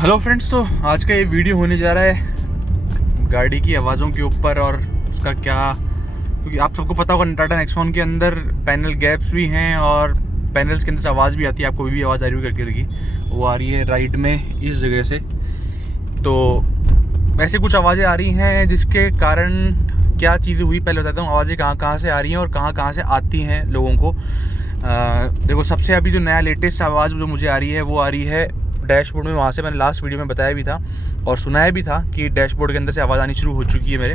Hello friends, तो आज का ये वीडियो होने जा रहा है गाड़ी की आवाज़ों के ऊपर और उसका क्या, क्योंकि आप सबको पता होगा टाटा नेक्सॉन के अंदर पैनल गैप्स भी हैं और पैनल्स के अंदर से आवाज़ भी आती है। आपको भी आवाज़ आ रही है करके लगी, वो आ रही है राइट में इस जगह से। तो ऐसे कुछ आवाज़ें आ रही हैं जिसके कारण क्या चीज़ें हुई पहले बताता हूँ। आवाज़ें कहाँ से आ रही हैं और कहाँ से आती हैं लोगों को। देखो, सबसे अभी जो नया लेटेस्ट आवाज़ जो मुझे आ रही है वो आ रही है डैशबोर्ड में। वहाँ से मैंने लास्ट वीडियो में बताया भी था और सुनाया भी था कि डैशबोर्ड के अंदर से आवाज़ आनी शुरू हो चुकी है मेरे।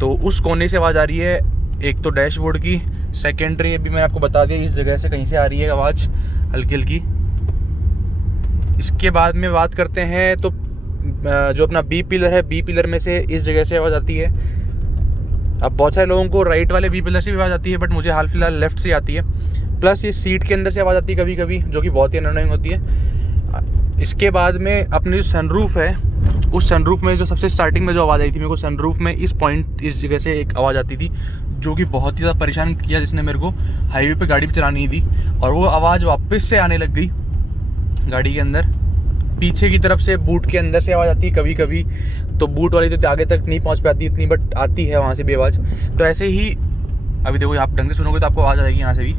तो उस कोने से आवाज़ आ रही है, एक तो डैशबोर्ड की। सेकेंडरी अभी मैंने आपको बता दिया इस जगह से कहीं से आ रही है आवाज़ हल्की हल्की। इसके बाद में बात करते हैं तो जो अपना बी पिलर है, बी पिलर में से इस जगह से आवाज़ आती है। अब बहुत सारे लोगों को राइट वाले बी पिलर से भी आवाज़ आती है, बट मुझे हाल फिलहाल लेफ्ट से आती है। प्लस ये सीट के अंदर से आवाज़ आती है कभी कभी, जो कि बहुत ही अनोइंग होती है। इसके बाद में अपनी जो सनरूफ है, उस सनरूफ में जो सबसे स्टार्टिंग में जो आवाज़ आई थी मेरे को, सनरूफ में इस पॉइंट इस जगह से एक आवाज़ आती थी जो कि बहुत ही ज़्यादा परेशान किया, जिसने मेरे को हाईवे पे गाड़ी भी चलानी थी। और वो आवाज़ वापस से आने लग गई गाड़ी के अंदर। पीछे की तरफ से बूट के अंदर से आवाज़ आती है कभी कभी, तो बूट वाली तो आगे तक नहीं पहुंच पाती इतनी, बट आती है वहाँ से भी आवाज़। तो ऐसे ही अभी देखो, आप ढंग से सुनोगे तो आपको आवाज़ आ जाएगी यहाँ से भी।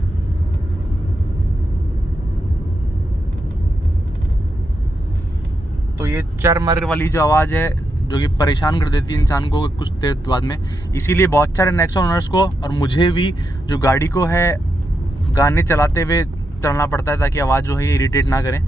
तो ये चरमर वाली जो आवाज़ है जो कि परेशान कर देती है इंसान को कुछ देर बाद में। इसीलिए बहुत सारे नेक्सॉन ओनर्स को और मुझे भी जो गाड़ी को है गाने चलाते हुए चलना पड़ता है ताकि आवाज़ जो है ये इरिटेट ना करें।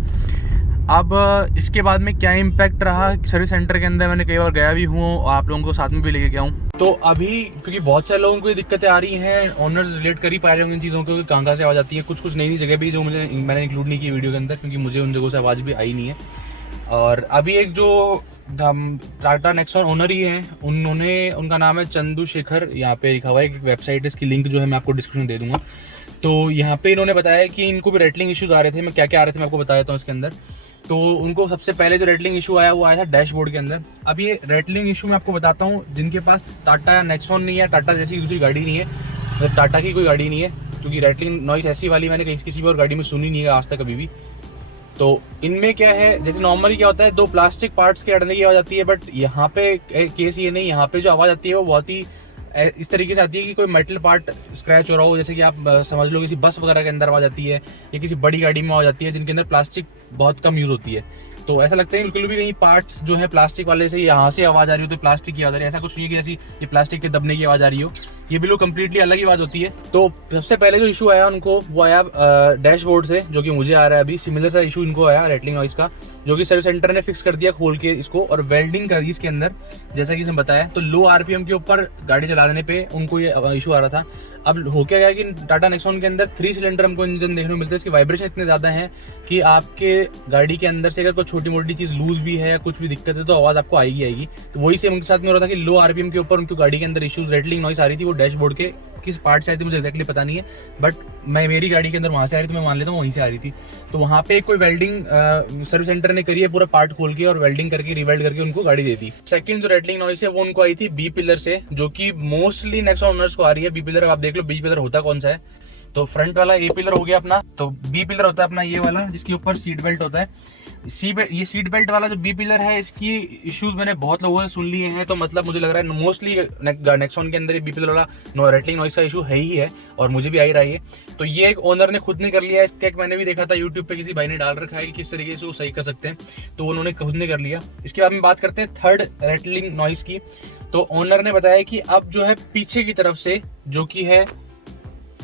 अब इसके बाद में क्या इम्पैक्ट रहा सर्विस सेंटर के अंदर, मैंने कई बार गया भी हूँ और आप लोगों को साथ में भी लेके गया हूँ। तो अभी क्योंकि बहुत सारे लोगों को ये दिक्कतें आ रही हैं, ओनर्स रिलेट कर ही पा रहे होंगे इन चीज़ों को कि कहाँ से आवाज़ आती है। कुछ नई नई जगह भी जो मैंने इंक्लूड नहीं की वीडियो के अंदर, क्योंकि मुझे उन जगहों से आवाज़ भी आई नहीं है। और अभी एक जो टाटा नेक्सॉन ओनर ही हैं, उनका नाम है चंदू शेखर, यहाँ पे लिखा हुआ है। एक वेबसाइट है, इसकी लिंक जो है मैं आपको डिस्क्रिप्शन दे दूंगा। तो यहाँ पे इन्होंने बताया कि इनको भी रेटलिंग इश्यूज आ रहे थे। मैं क्या क्या आ रहे थे मैं आपको बता देता हूँ इसके अंदर। तो उनको सबसे पहले जो रेटलिंग इशू आया वो आया था डैशबोर्ड के अंदर। अब ये रेटलिंग इशू मैं आपको बताता हूँ, जिनके पास टाटा या नेक्सॉन नहीं है, टाटा जैसी दूसरी गाड़ी नहीं है, मतलब टाटा की कोई गाड़ी नहीं है, क्योंकि रेटलिंग नॉइस ऐसी वाली मैंने किसी भी और गाड़ी में सुनी नहीं है आज तक कभी भी। तो इनमें क्या है, जैसे नॉर्मली क्या होता है, दो प्लास्टिक पार्ट्स के अड़ने की आवाज़ आती है, बट यहाँ पे केस ये नहीं। यहाँ पे जो आवाज़ आती है वो बहुत ही इस तरीके से आती है कि कोई मेटल पार्ट स्क्रैच हो रहा हो। जैसे कि आप समझ लो किसी बस वगैरह के अंदर आवाज़ आती है या किसी बड़ी गाड़ी में आवाज़ आती है जिनके अंदर प्लास्टिक बहुत कम यूज़ होती है। तो ऐसा लगता है बिल्कुल भी कहीं पार्ट्स जो है प्लास्टिक वाले से यहाँ से आवाज़ आ रही हो तो प्लास्टिक की आवाज़ आ रही है, ऐसा कुछ नहीं है कि जैसी ये प्लास्टिक के दबने की आवाज़ आ रही हो। ये बिल्कुल कंप्लीटली अलग ही आवाज़ होती है। तो सबसे पहले जो इशू आया उनको वो आया डैशबोर्ड से, जो कि मुझे आ रहा है अभी। सिमिलर सा इशू इनको आया रेटलिंग नॉइस का, जो कि सर्विस सेंटर ने फिक्स कर दिया खोल के इसको, और वेल्डिंग कर दी इसके अंदर जैसा कि इसने बताया। तो लो आरपीएम के ऊपर गाड़ी चला देने पे उनको ये इशू आ रहा था। अब हो क्या गया कि टाटा नेक्सॉन के अंदर 3 सिलेंडर हमको इंजन देखने को मिलता है। इसके वाइब्रेशन इतने ज़्यादा हैं कि आपके गाड़ी के अंदर से अगर कोई छोटी मोटी चीज़ लूज भी है या कुछ भी दिक्कत है तो आवाज़ आपको आएगी। तो वही से उनके साथ में हो रहा था कि लो आरपीएम के ऊपर उनकी गाड़ी के अंदर इश्यूज, रेटलिंग नॉइस आ रही थी। वो डैशबोर्ड के किस पार्ट से आई थी मुझे एक्जैक्टली पता नहीं है, बट मेरी गाड़ी के अंदर वहाँ से आ रही थी, मैं मान लेता हूँ वहीं से आ रही थी। तो वहाँ पे कोई वेल्डिंग सर्विस सेंटर ने करी है, पूरा पार्ट खोल के और वेल्डिंग करके रिवेल्ड करके उनको गाड़ी दे दी। सेकंड जो रेटलिंग नॉइस है वो उनको आई थी बी पिलर से, जो कि मोस्टली नेक्सॉन ओनर्स को आ रही है। बी पिलर आप देख लो, बी पिलर होता कौन सा है। तो फ्रंट वाला ए पिलर हो गया अपना, तो बी पिलर होता है अपना ये वाला जिसके ऊपर सीट बेल्ट होता है। ये सीट बेल्ट वाला जो बी पिलर है, इसकी इश्यूज मैंने बहुत लोगों से सुन लिए हैं। तो मतलब मुझे लग रहा है मोस्टली नेक्सॉन के अंदर बी पिलर वाला रेटलिंग नॉइस का इशू है ही है, और मुझे भी आ ही रहा है। तो ये एक ओनर ने खुद ने कर लिया है। इसका एक मैंने भी देखा था यूट्यूब पे, किसी भाई ने डाल रखा है कि किस तरीके से वो सही कर सकते हैं, तो उन्होंने खुद ने कर लिया। इसके बाद में बात करते हैं थर्ड रेटलिंग नॉइस की। तो ओनर ने बताया कि अब जो है पीछे की तरफ से, जो कि है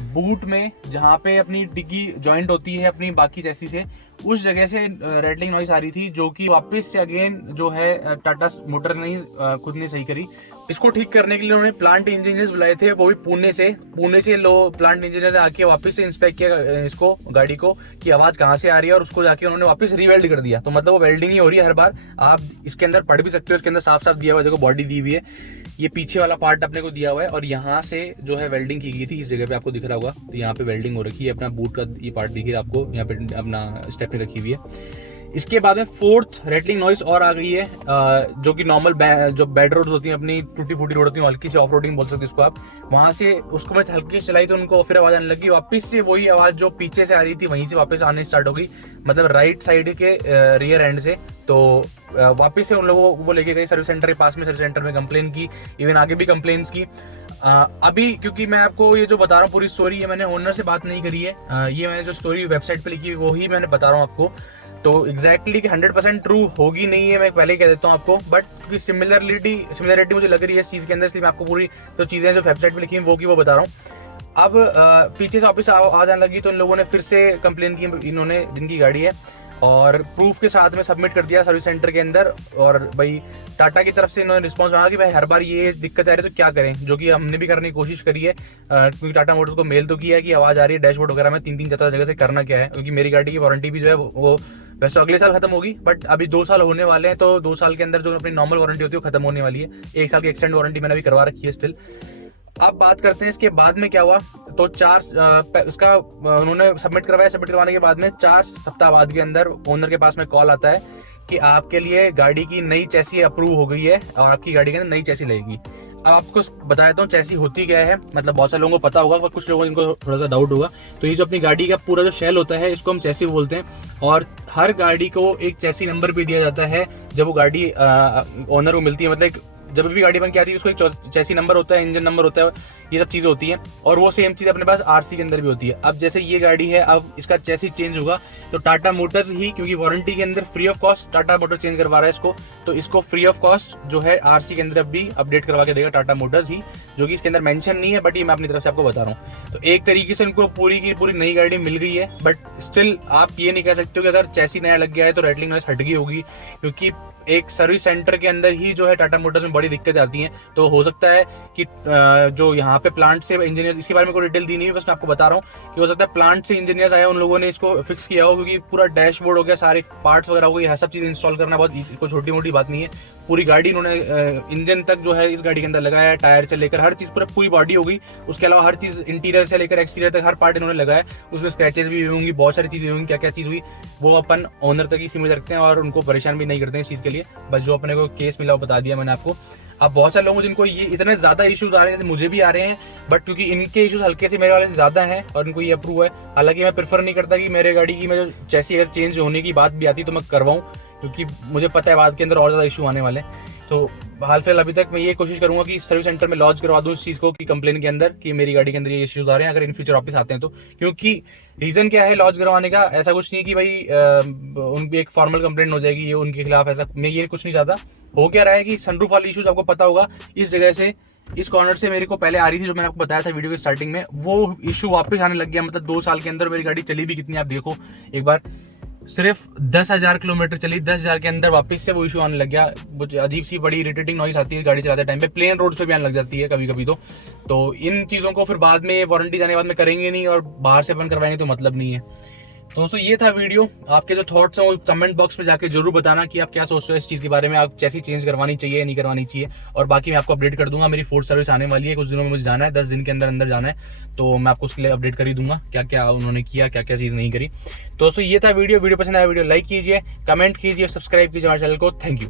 बूट में जहाँ पे अपनी डिग्गी जॉइंट होती है अपनी बाकी चैसी से, उस जगह से रेटलिंग नॉइस आ रही थी, जो कि वापस से अगेन जो है टाटा मोटर ने खुद ने सही करी। इसको ठीक करने के लिए उन्होंने प्लांट इंजीनियर्स बुलाए थे, वो भी पुणे से लो प्लांट इंजीनियर आके वापस से इंस्पेक्ट किया इसको, गाड़ी को, कि आवाज कहाँ से आ रही है, और उसको जाके उन्होंने वापस रीवेल्ड कर दिया। तो मतलब वो वेल्डिंग ही हो रही है हर बार। आप इसके अंदर पढ़ भी सकते हो, इसके अंदर साफ साफ दिया हुआ है, देखो बॉडी दी हुई है, ये पीछे वाला पार्ट अपने को दिया हुआ है, और यहाँ से जो है वेल्डिंग की गई थी, इस जगह पे आपको दिख रहा होगा। तो यहाँ पे वेल्डिंग हो रखी है, अपना बूट का ये पार्ट दिख रहा है आपको, यहाँ पे अपना स्टेपनी रखी हुई है। इसके बाद में फोर्थ रेटलिंग नॉइस और आ गई है, जो कि नॉर्मल जो बेड रोड्स होती हैं, अपनी टूटी फूटी रोड होती है, हल्की सी ऑफ रोडिंग बोल सकते हैं इसको आप, वहां से उसको मैं हल्की से चलाई तो उनको फिर आवाज आने लगी, वापस से वही आवाज जो पीछे से आ रही थी वहीं से वापस आने स्टार्ट हो गई, मतलब राइट साइड के रियर एंड से। तो वापस से उन लोगों को लेके गई सर्विस सेंटर के पास में, सर्विस सेंटर में कंप्लेन की, इवन आगे भी कंप्लेन की। अभी क्योंकि मैं आपको ये जो बता रहा हूँ पूरी स्टोरी, ये मैंने ओनर से बात नहीं करी है, ये मैंने जो स्टोरी वेबसाइट पे लिखी है वो ही मैंने बता रहा हूँ आपको। तो एग्जैक्टली कि 100% ट्रू होगी नहीं है, मैं पहले ही कह देता हूँ आपको, बट क्योंकि सिमिलरिटी मुझे लग रही है इस चीज़ के अंदर, इसलिए मैं आपको पूरी जो चीज़ें जो वेबसाइट पे लिखी हैं वो की वो बता रहा हूँ। अब पीछे से वापस आ जाने लगी तो इन लोगों ने फिर से कंप्लेन की, इन्होंने जिनकी गाड़ी है, और प्रूफ के साथ में सबमिट कर दिया सर्विस सेंटर के अंदर। और भाई टाटा की तरफ से इन्होंने रिस्पांस मांगा कि भाई हर बार ये दिक्कत आ रही है तो क्या करें, जो कि हमने भी करने की कोशिश करी है, क्योंकि टाटा मोटर्स को मेल तो किया है कि आवाज़ आ रही है डैशबोर्ड वगैरह में 3-3 4 जगह से, करना क्या है, क्योंकि मेरी गाड़ी की वारंटी भी जो है वो वैसे अगले साल खत्म होगी, बट अभी 2 साल होने वाले हैं, तो 2 साल के अंदर जो अपनी नॉर्मल वारंटी होती है वो खत्म होने वाली है। 1 साल की एक्सटेंड वारंटी मैंने अभी करवा रखी है स्टिल। अब बात करते हैं इसके बाद में क्या हुआ। तो उसका उन्होंने सबमिट करवाने के बाद में 4 सप्ताह बाद के अंदर ओनर के पास में कॉल आता है कि आपके लिए गाड़ी की नई चैसी अप्रूव हो गई है और आपकी गाड़ी के अंदर नई चैसी लगेगी। अब आपको बता देता हूँ चैसी होती क्या है, मतलब बहुत सारे लोगों को पता होगा पर कुछ लोगों को थोड़ा सा डाउट होगा। तो ये जो अपनी गाड़ी का पूरा जो शेल होता है इसको हम चैसी बोलते हैं, और हर गाड़ी को एक चैसी नंबर भी दिया जाता है जब वो गाड़ी ओनर को मिलती है, मतलब जब भी गाड़ी बन के आती है उसको एक चैसी नंबर होता है, इंजन नंबर होता है, ये सब चीज़ें होती हैं। और वो सेम चीज़ अपने पास आरसी के अंदर भी होती है। अब जैसे ये गाड़ी है, अब इसका चैसी चेंज होगा तो टाटा मोटर्स ही, क्योंकि वारंटी के अंदर free of cost Tata Motors change करवा रहा है इसको, तो इसको फ्री ऑफ कॉस्ट जो है आरसी के अंदर अब भी अपडेट करवा के देगा टाटा मोटर्स ही, जो कि इसके अंदर मेंशन नहीं है, बट ये मैं अपनी तरफ से आपको बता रहा हूँ। तो एक तरीके से उनको पूरी की पूरी नई गाड़ी मिल गई है, बट स्टिल आप ये नहीं कह सकते हो कि अगर चैसी नया लग गया है तो रेटलिंग नॉइस हट गई होगी, क्योंकि एक सर्विस सेंटर के अंदर ही जो है टाटा मोटर्स में बड़ी दिक्कत आती है। तो हो सकता है कि जो यहाँ पे प्लांट से इंजीनियर, इसके बारे में कोई डिटेल दी नहीं है, बस मैं आपको बता रहा हूँ कि हो सकता है प्लांट से इंजीनियर्स आए, उन लोगों ने इसको फिक्स किया हो, क्योंकि पूरा डैशबोर्ड हो गया, सारे पार्ट्स वगैरह हो गए, यह सब चीज़ इंस्टॉल करना बहुत कोई छोटी मोटी बात नहीं है। पूरी गाड़ी इन्होंने इंजन तक जो है इस गाड़ी के अंदर लगाया है, टायर से लेकर हर चीज़ पूरी बॉडी होगी, उसके अलावा हर चीज़ इंटीरियर से लेकर एक्सटीरियर तक हर पार्ट इन्होंने लगाया। उसमें स्क्रैचेस भी होंगी, बहुत सारी चीज़ें होंगी, क्या क्या चीज़ हुई वो अपन ओनर तक ही सीमित रखते हैं और उनको परेशान भी नहीं करते हैं इस चीज़ के लिए। बस जो अपने को केस मिला वो बता दिया मैंने आपको। अब बहुत सारे लोगों जिनको ये इतने ज़्यादा इश्यूज आ रहे हैं, जैसे मुझे भी आ रहे हैं, बट क्योंकि इनके इश्यूज हल्के से मेरे वाले से ज़्यादा हैं और इनको ये अप्रूव है। हालांकि मैं प्रेफर नहीं करता कि मेरे गाड़ी की जो चैसी अगर चेंज होने की बात भी आती तो मैं करवाऊँ, क्योंकि मुझे पता है बाद के अंदर और ज़्यादा इशू आने वाले हैं। तो हाल फिलहाल अभी तक मैं ये कोशिश करूंगा कि सर्विस सेंटर में लॉन्च करवा दूं इस चीज़ को कि कंप्लेन के अंदर कि मेरी गाड़ी के अंदर ये इश्यूज आ रहे हैं, अगर इन फ्यूचर वापस आते हैं तो। क्योंकि रीज़न क्या है लॉन्च करवाने का, ऐसा कुछ नहीं कि भाई उनकी एक फॉर्मल कंप्लेंट हो जाएगी ये उनके खिलाफ, ऐसा मैं ये कुछ नहीं चाहता। हो क्या रहा है कि सनरूफ वाली इशूज आपको पता होगा, इस जगह से इस कॉर्नर से मेरे को पहले आ रही थी, जो मैंने आपको बताया था वीडियो के स्टार्टिंग में, वो इशू वापस आने लग गया। मतलब 2 साल के अंदर मेरी गाड़ी चली भी कितनी आप देखो एक बार, सिर्फ 10,000 किलोमीटर चली, 10,000 के अंदर वापस से वो इशू आने लग गया। वो अजीब सी बड़ी इरिटेटिंग नॉइस आती है गाड़ी चलाते टाइम पे, प्लेन रोड पे भी आने लग जाती है कभी कभी। तो इन चीज़ों को फिर बाद में वारंटी जाने के बाद में करेंगे नहीं और बाहर से बंद करवाएंगे तो मतलब नहीं है। तो दोस्तों ये था वीडियो। आपके जो थॉट्स हैं वो कमेंट बॉक्स में जाके जरूर बताना कि आप क्या सोचते हो इस चीज़ के बारे में, आप चैसी चेंज करवानी चाहिए या नहीं करवानी चाहिए। और बाकी मैं आपको अपडेट कर दूंगा, मेरी फोर्थ सर्विस आने वाली है, कुछ दिनों में मुझे जाना है, 10 दिन के अंदर अंदर जाना है, तो मैं आपको उसके लिए अपडेट कर ही दूंगा क्या क्या उन्होंने किया, क्या क्या चीज़ नहीं करी। तो दोस्तों ये था वीडियो पसंद आया वीडियो लाइक कीजिए, कमेंट कीजिए, सब्सक्राइब कीजिए हमारे चैनल को। Thank you.